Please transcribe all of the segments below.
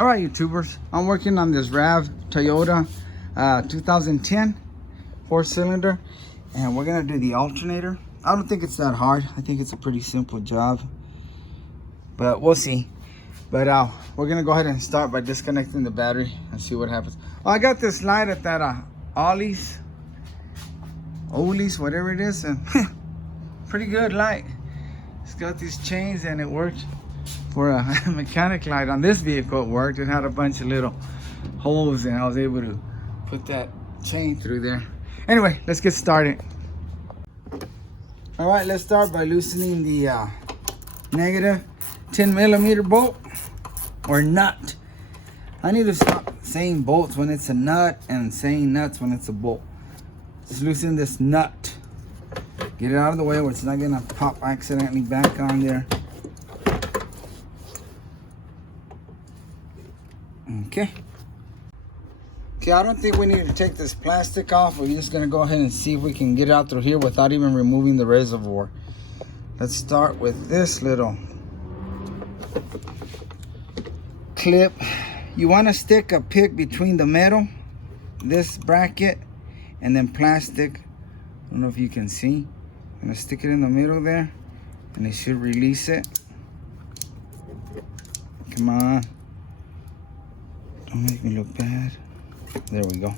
All right, YouTubers, I'm working on this Rav Toyota 2010 4-cylinder, and we're gonna do the alternator. I don't think it's that hard. I think it's a pretty simple job, but we'll see. But we're gonna go ahead and start by disconnecting the battery and see what happens. Oh, I got this light at that Ollie's, whatever it is, and pretty good light. It's got these chains and it worked. For a mechanic light on this vehicle, it worked. It had a bunch of little holes and I was able to put that chain through there. Anyway, let's get started. All right, let's start by loosening the negative 10mm bolt or nut. I need to stop saying bolts when it's a nut and saying nuts when it's a bolt. Just loosen this nut. Get it out of the way where it's not gonna pop accidentally back on there. Okay, I don't think we need to take this plastic off. We're just gonna go ahead and see if we can get it out through here without even removing the reservoir. Let's start with this little clip. You want to stick a pick between the metal, this bracket, and then plastic. I don't know if you can see. I'm gonna stick it in the middle there, and it should release it. Come on. Don't make me look bad. There we go.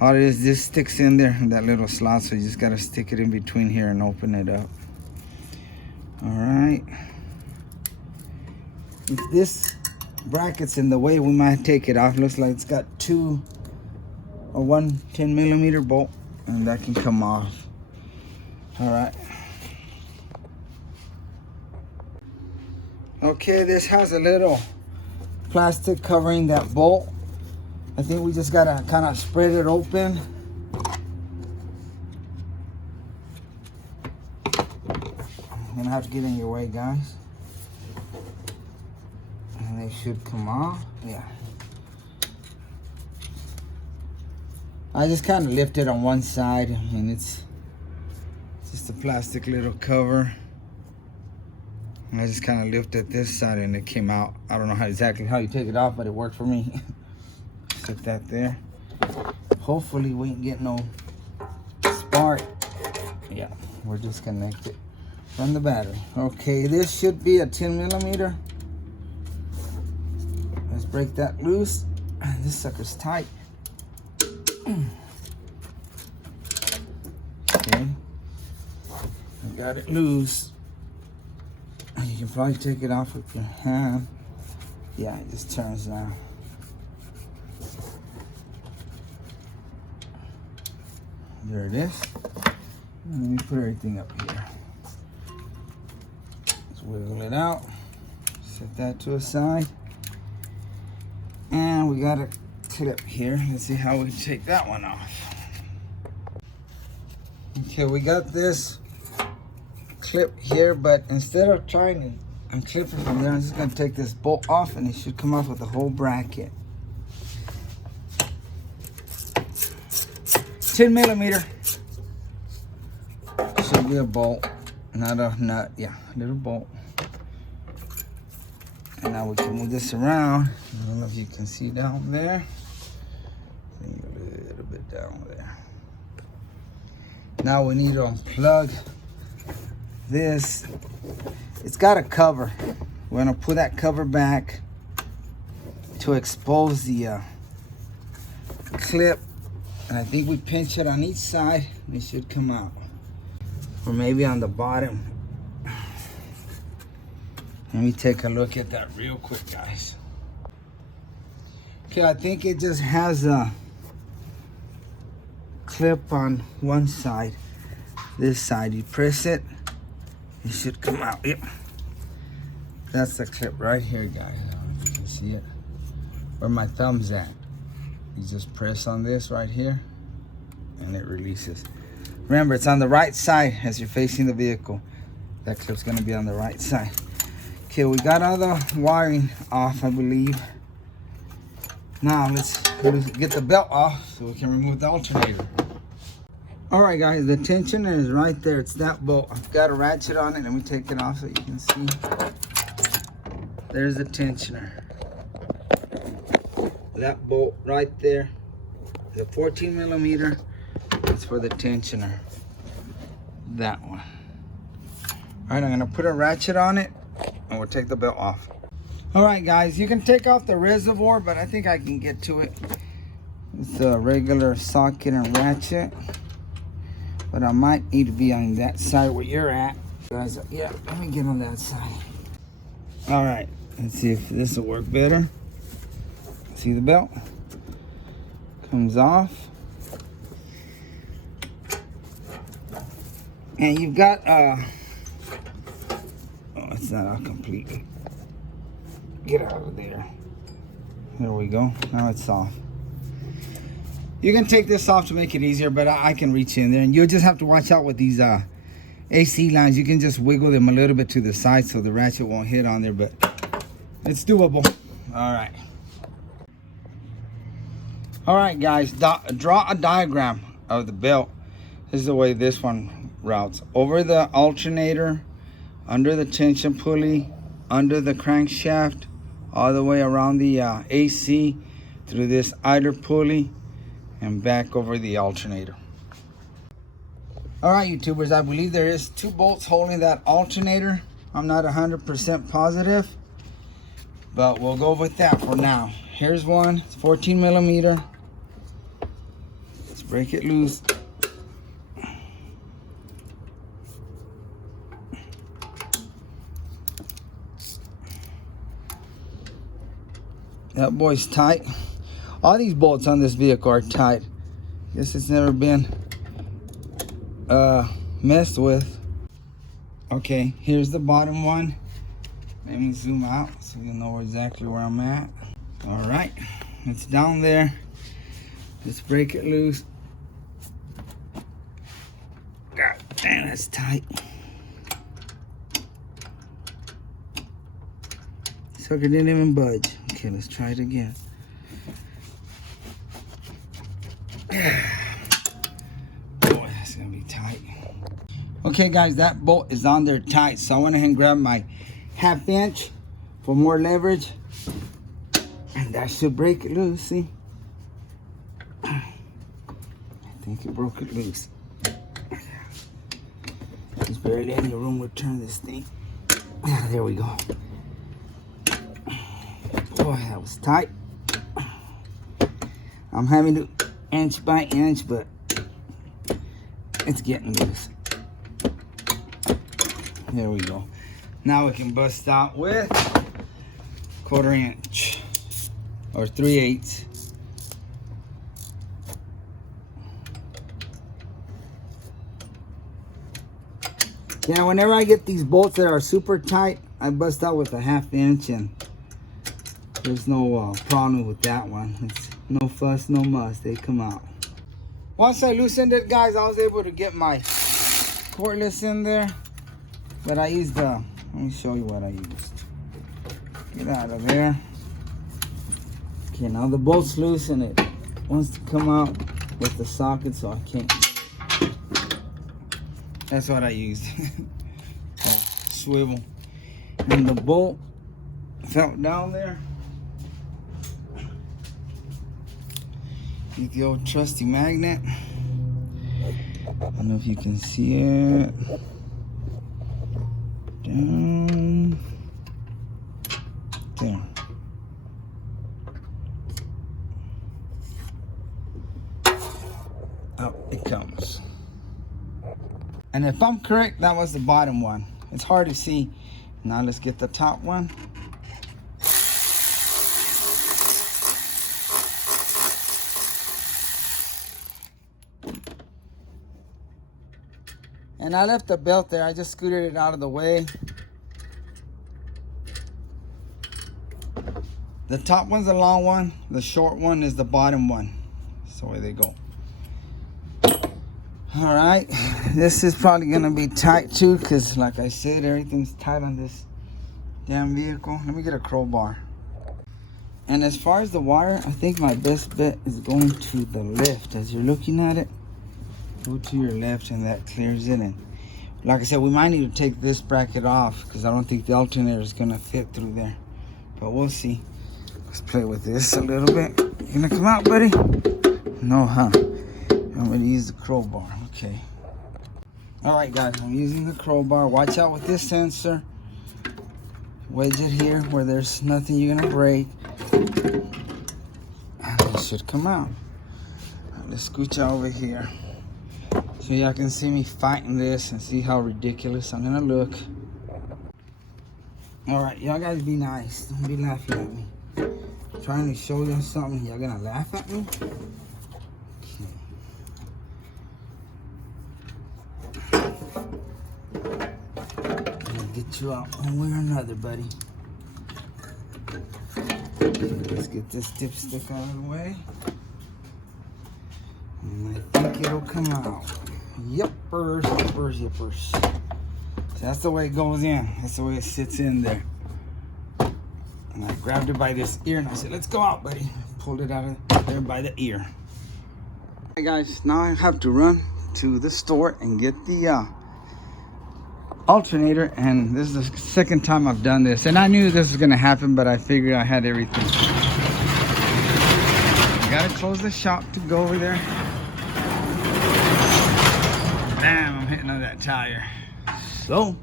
All it is, this sticks in there in that little slot, so you just gotta stick it in between here and open it up. All right. If this bracket's in the way, we might take it off. Looks like it's got one 10mm bolt, and that can come off. All right. Okay, this has a little plastic covering that bolt. I think we just gotta kind of spread it open. I'm gonna have to get in your way, guys. And they should come off. Yeah. I just kind of lift it on one side, and it's just a plastic little cover. I just kind of lifted this side and it came out. I don't know exactly how you take it off, but it worked for me. Set that there. Hopefully we ain't get no spark. Yeah, we're disconnected from the battery. Okay, this should be a 10mm. Let's break that loose. This sucker's tight. Okay, I got it loose. You can probably take it off with your hand. Yeah, it just turns now. There it is. Let me put everything up here. Let's wiggle it out. Set that to a side. And we got a clip here. Let's see how we take that one off. Okay, we got this clip here, but instead of trying to unclip it from there, I'm just gonna take this bolt off and it should come off with the whole bracket. 10mm. Should be a bolt, not a nut. Yeah, a little bolt. And now we can move this around. I don't know if you can see down there. A little bit down there. Now we need to unplug this. It's got a cover. We're gonna put that cover back to expose the clip, and I think we pinch it on each side and it should come out, or maybe on the bottom. Let me take a look at that real quick, guys. Okay, I think it just has a clip on one side. This side, you press it, it should come out. Yep. That's the clip right here, guys. I don't know if you can see it. Where my thumb's at. You just press on this right here and it releases. Remember, it's on the right side as you're facing the vehicle. That clip's gonna be on the right side. Okay, we got all the wiring off, I believe. Now let's get the belt off so we can remove the alternator. All right, guys, the tensioner is right there. It's that bolt. I've got a ratchet on it. Let me take it off so you can see. There's the tensioner. that bolt right there, the 14 millimeter, is for the tensioner. That one. All right, I'm gonna put a ratchet on it and we'll take the belt off. All right, guys, you can take off the reservoir, but I think I can get to it. It's a regular socket and ratchet, but I might need to be on that side where you're at. Guys, yeah, let me get on that side. All right, let's see if this will work better. See the belt? Comes off. And you've got, oh, it's not out completely. Get out of there. There we go. Now it's off. You can take this off to make it easier, but I can reach in there. And you'll just have to watch out with these AC lines. You can just wiggle them a little bit to the side so the ratchet won't hit on there, but it's doable. All right. All right, guys. Draw a diagram of the belt. This is the way this one routes. Over the alternator, under the tension pulley, under the crankshaft, all the way around the AC, through this idler pulley, and back over the alternator. All right, YouTubers, I believe there is 2 bolts holding that alternator. I'm not 100% positive, but we'll go with that for now. Here's one, it's 14 millimeter. Let's break it loose. That boy's tight. All these bolts on this vehicle are tight. Guess it's never been messed with. Okay, here's the bottom one. Let me zoom out so you'll know exactly where I'm at. All right, it's down there. Let's break it loose. God damn, that's tight. Sucker didn't even budge. Okay, let's try it again. Boy, that's gonna be tight. Okay, guys, that bolt is on there tight, so I went ahead and grabbed my 1/2 inch for more leverage, and that should break it loose. See, I think it broke it loose. There's barely any room to turn this thing. There we go. Boy, that was tight. I'm having to inch by inch, but it's getting loose. There we go. Now we can bust out with 1/4 inch or 3/8. Yeah, whenever I get these bolts that are super tight, I bust out with a 1/2 inch, and there's no problem with that one. It's no fuss, no muss. They come out. Once I loosened it, guys, I was able to get my cordless in there. But I used let me show you what I used. Get out of there. Okay, now the bolt's loose and it wants to come out with the socket, so I can't. That's what I used. Swivel. And the bolt fell down there. Get the old trusty magnet. I don't know if you can see it. Down there. Up it comes. And if I'm correct, that was the bottom one. It's hard to see. Now let's get the top one. And I left the belt there. I just scooted it out of the way. The top one's the long one. The short one is the bottom one. That's the way they go. All right. This is probably going to be tight too, because like I said, everything's tight on this damn vehicle. Let me get a crowbar. And as far as the wire, I think my best bet is going to the left. As you're looking at it, go to your left and that clears it. And like I said, we might need to take this bracket off because I don't think the alternator is going to fit through there. But we'll see. Let's play with this a little bit. You gonna come out, buddy? No, huh? I'm gonna use the crowbar. Okay. All right, guys, I'm using the crowbar. Watch out with this sensor. Wedge it here where there's nothing you're gonna break. And it should come out. All right, let's scooch over here so y'all can see me fighting this and see how ridiculous I'm gonna look. All right, y'all guys be nice. Don't be laughing at me. I'm trying to show you something. Y'all gonna laugh at me? Get you out one way or another, buddy. Let's get this dipstick out of the way. And I think it'll come out. Yuppers, yuppers, yuppers. So that's the way it goes in. That's the way it sits in there. And I grabbed it by this ear and I said, let's go out, buddy. Pulled it out of there by the ear. Hey guys, now I have to run to the store and get the alternator, and this is the second time I've done this, and I knew this was gonna happen, but I figured I had everything. I gotta close the shop to go over there. Damn, I'm hitting on that tire. So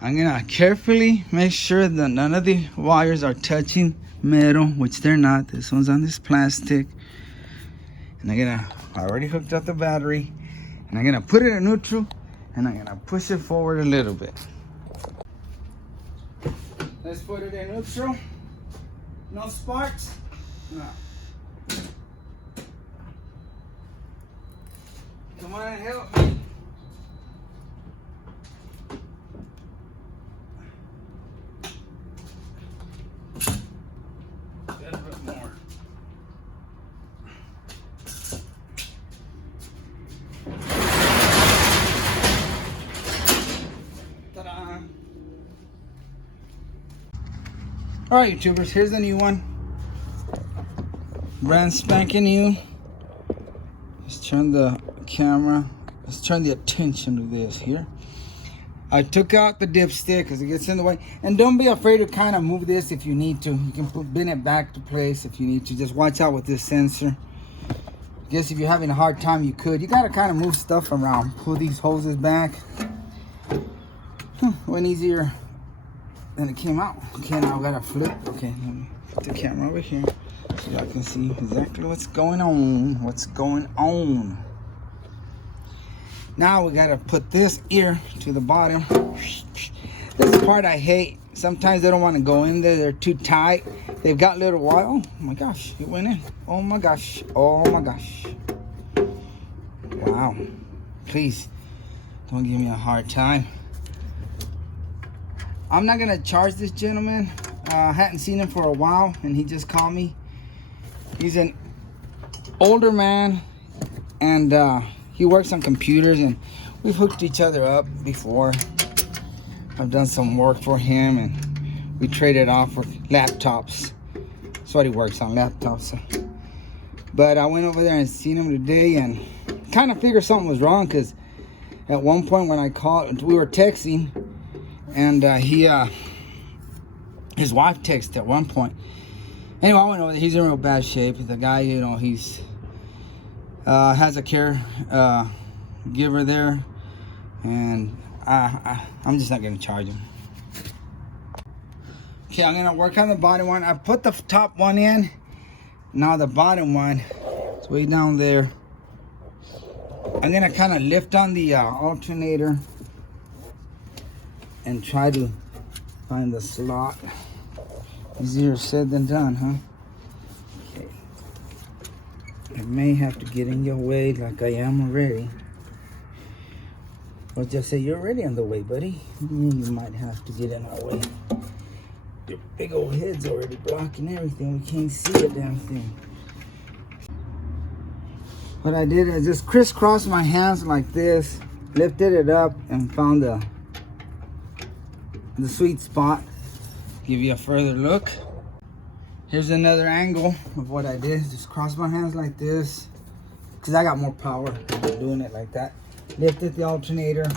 I'm gonna carefully make sure that none of the wires are touching metal, which they're not. This one's on this plastic, and I already hooked up the battery, and I'm gonna put it in neutral. And I'm gonna push it forward a little bit. Let's put it in neutral. No sparks? No. Come on and help me. A little bit more. All right, YouTubers, here's the new one. Brand spanking new. Let's turn the camera. Let's turn the attention to this here. I took out the dipstick because it gets in the way. And don't be afraid to kind of move this if you need to. You can bend it back to place if you need to. Just watch out with this sensor. I guess if you're having a hard time, you could. You got to kind of move stuff around. Pull these hoses back. Went easier. And it came out. Okay, now I gotta flip. Okay, let me put the camera over here so y'all can see exactly what's going on. What's going on. Now we gotta put this ear to the bottom. This is the part I hate. Sometimes they don't want to go in there. They're too tight. They've got little wire. Oh my gosh, it went in. Oh my gosh. Oh my gosh. Wow. Please don't give me a hard time. I'm not gonna charge this gentleman. I hadn't seen him for a while, and he just called me. He's an older man, and he works on computers, and we've hooked each other up before. I've done some work for him, and we traded off for laptops. That's what he works on, laptops. But I went over there and seen him today, and kind of figured something was wrong, because at one point when I called, we were texting. And his wife texted at one point. Anyway, I went over there. He's in real bad shape. The guy, you know, he's has a care giver there, and I'm just not gonna charge him. Okay, I'm gonna work on the bottom one. I put the top one in. Now the bottom one, it's way down there. I'm gonna kind of lift on the alternator and try to find the slot. Easier said than done, huh? Okay. I may have to get in your way like I am already. Or just say, you're already on the way, buddy. You might have to get in our way. Your big old head's already blocking everything. We can't see a damn thing. What I did is just crisscrossed my hands like this, lifted it up, and found the sweet spot. Give you a further look. Here's another angle of what I did. Just cross my hands like this, because I got more power than doing it like that. Lifted the alternator,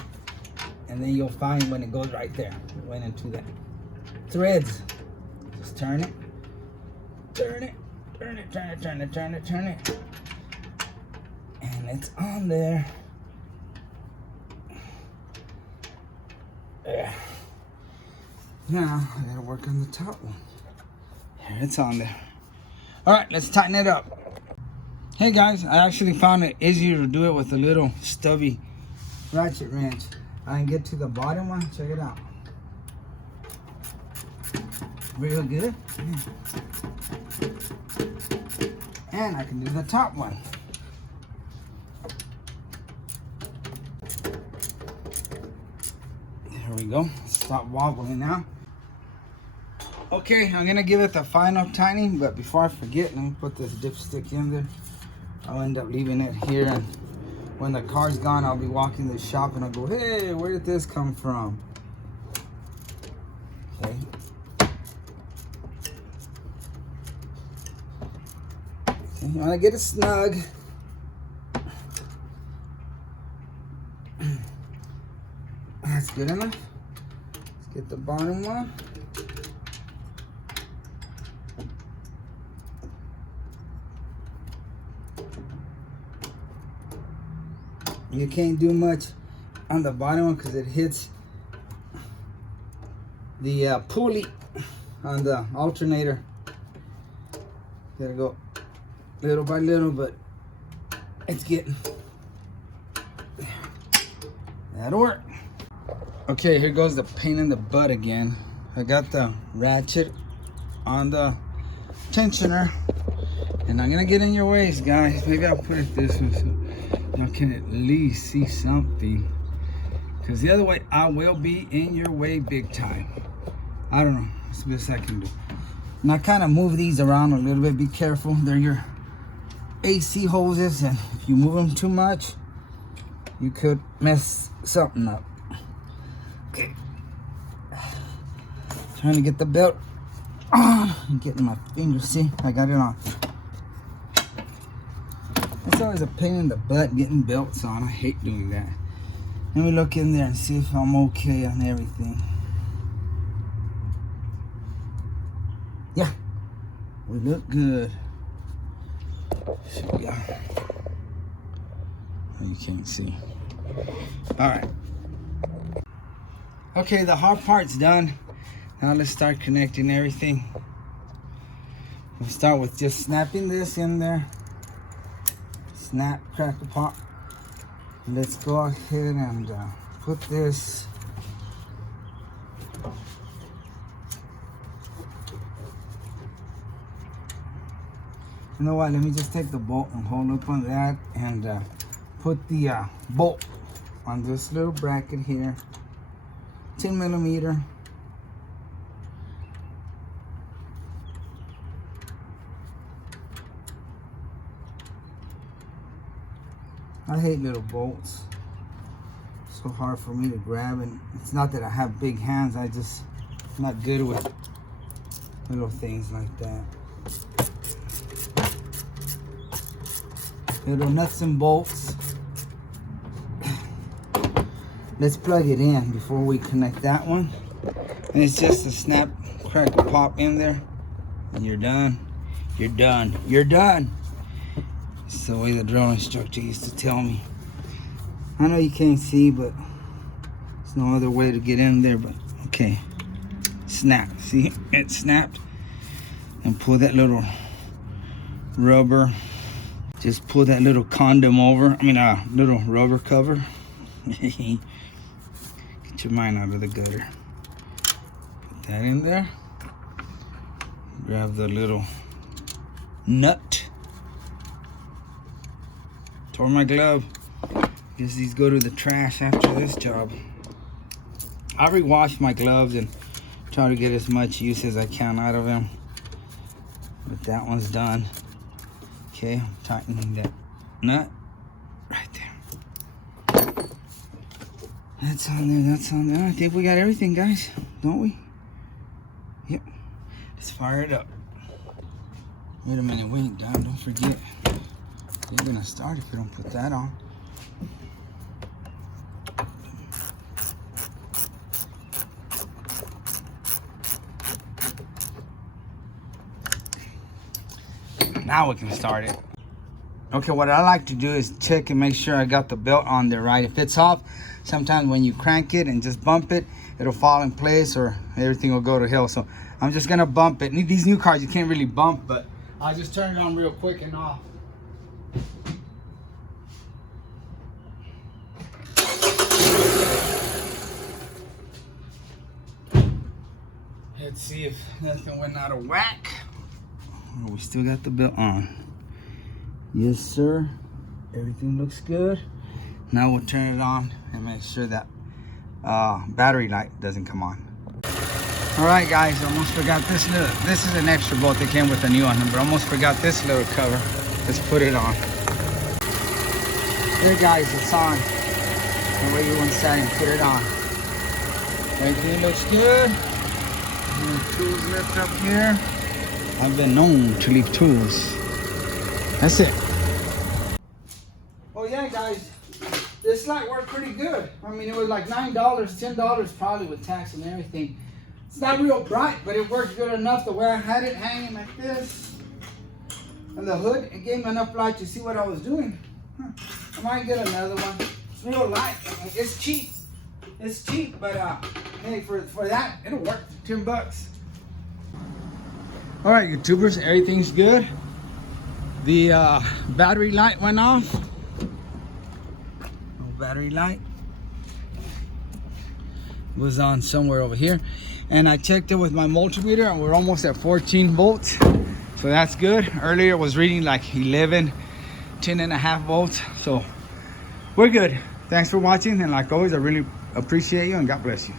and then you'll find when it goes right there. It went into that threads. Just turn it, turn it, Turn it, turn it, turn it, turn it, turn it. And it's on there. There. Now, I gotta work on the top one. Here, it's on there. All right, let's tighten it up. Hey guys, I actually found it easier to do it with a little stubby ratchet wrench. I can get to the bottom one, check it out. Real good. And I can do the top one. There we go. Stop wobbling now. Okay, I'm gonna give it the final tightening, but before I forget, let me put this dipstick in there. I'll end up leaving it here, and when the car's gone, I'll be walking the shop and I'll go, hey, where did this come from? Okay. You want to get it snug. That's good enough. Let's get the bottom one. You can't do much on the bottom one because it hits the pulley on the alternator. Gotta go little by little, but it's getting there. That'll work. Okay, here goes the pain in the butt again. I got the ratchet on the tensioner, and I'm gonna get in your ways, guys. Maybe I'll put it this way so y'all can at least see something, because the other way I will be in your way big time. I don't know, that's the best I can do. And I kind of move these around a little bit. Be careful, they're your AC hoses, and if you move them too much, you could mess something up. Okay, trying to get the belt on. I'm getting my fingers, see, I got it on. It's always a pain in the butt getting belts on. I hate doing that. Let me look in there and see if I'm okay on everything. Yeah, we look good. Should we go? You can't see. All right. Okay, the hard part's done. Now let's start connecting everything. We'll start with just snapping this in there. Snap, crackle, pop. Let's go ahead and put this. You know what? Let me just take the bolt and hold up on that and put the bolt on this little bracket here. 10 millimeter. I hate little bolts. So hard for me to grab, and it's not that I have big hands, I'm not good with little things like that. Little nuts and bolts. Let's plug it in before we connect that one. And it's just a snap, crackle, pop in there, and you're done. You're done. You're done. It's the way the drill instructor used to tell me. I know you can't see, but there's no other way to get in there. But okay, snap. See, it snapped. And pull that little rubber. Just pull that little condom over. I mean, little rubber cover. Get your mind out of the gutter. Put that in there. Grab the little nut. Tore my glove. Guess these go to the trash after this job. I rewash my gloves and try to get as much use as I can out of them. But that one's done. Okay, I'm tightening that nut right there. That's on there, that's on there. I think we got everything, guys, don't we? Yep. Let's fire it up. Wait a minute, we ain't done, don't forget. You're gonna start if you don't put that on. Now we can start it. Okay, what I like to do is check and make sure I got the belt on there right. If it's off, sometimes when you crank it and just bump it, it'll fall in place or everything will go to hell. So I'm just gonna bump it. These new cars you can't really bump, but I'll just turn it on real quick and off. Let's see if nothing went out of whack. Oh, we still got the belt on. Yes, sir. Everything looks good. Now we'll turn it on and make sure that battery light doesn't come on. All right, guys, almost forgot this little. This is an extra bolt that came with a new one, but almost forgot this little cover. Let's put it on. There, guys, it's on. The way you inside and put it on. Everything looks good. Tools left up here. I've been known to leave tools. That's it. Oh yeah, guys, this light worked pretty good. I mean, it was like $9, $10 probably with tax and everything. It's not real bright, but it worked good enough the way I had it hanging like this. And the hood, it gave me enough light to see what I was doing. I might get another one. It's real light. It's cheap. It's cheap, but hey, for that, it'll work. 10 bucks. All right, YouTubers, everything's good. The battery light went off. No battery light. It was on somewhere over here. And I checked it with my multimeter and we're almost at 14 volts. So that's good. Earlier it was reading like 11, 10.5 volts. So we're good. Thanks for watching. And like always, I really appreciate you and God bless you.